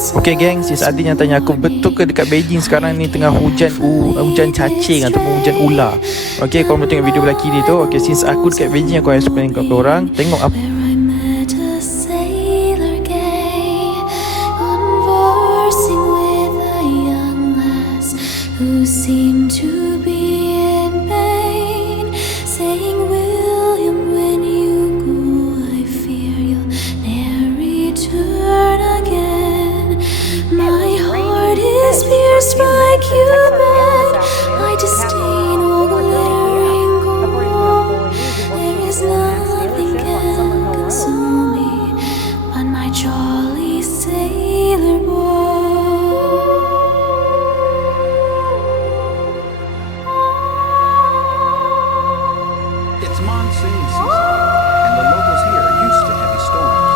Okay geng, sis Adin yang tanya aku, betul ke dekat Beijing sekarang ni tengah hujan hujan cacing ataupun hujan ular? Okay, korang boleh tengok video belah kiri tu. Okay, since aku dekat Beijing, aku explain kat korang. Tengok apa who seemed to be in pain, saying, William, when you go, I fear you'll ne'er return again. My heart is pierced by Cupid, I disdain all glittering gold. There is nothing can console me but my jolly sailor boy. Monsoon season, and the locals here are used to heavy storms.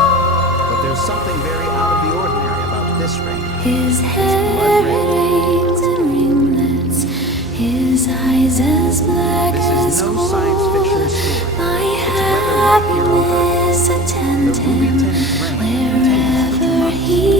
But there's something very out of the ordinary about this rain. His hair rings and ringlets, his eyes as black This as is no coal. science fiction story. My happiness attend him wherever he